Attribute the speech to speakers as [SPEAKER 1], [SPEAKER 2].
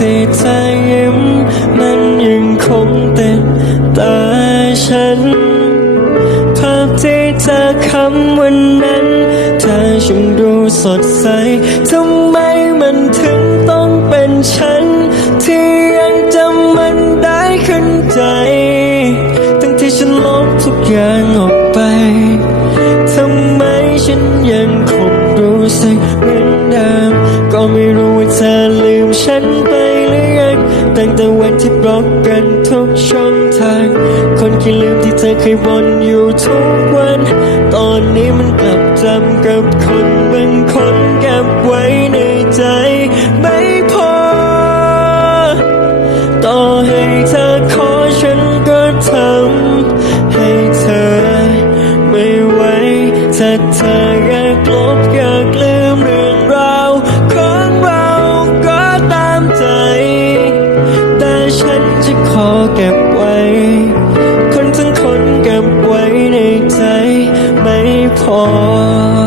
[SPEAKER 1] ที่เธอยิ้มมันยังคงติดตาฉันภาพที่เธอคำวันนั้น เธอช่างดูสดใสทำไมมันถึงต้องเป็นฉัน ที่ยังจำมันได้ขึ้นใจทั้งที่ฉันลบทุกอย่างออกไปทำไมฉันยังคงรู้สึกเหมือนเดิมก็ไม่รู้ว่าเธอลืมฉันไป ตั้งแต่วันที่บล็อกกันทุกช่องทาง คนที่ลืมที่เธอเคยบ่นอยู่ทุกวัน ตอนนี้มันกลับจำกับคนบางคนเก็บไว้ในใจไม่พอ ต่อให้เธอขอฉันก็ทำให้เธอไม่ไหวถ้าเธออยากลบอยากลืม ฉันจะขอเก็บไว้ คนทั้งคนเก็บไว้ในใจไม่พอ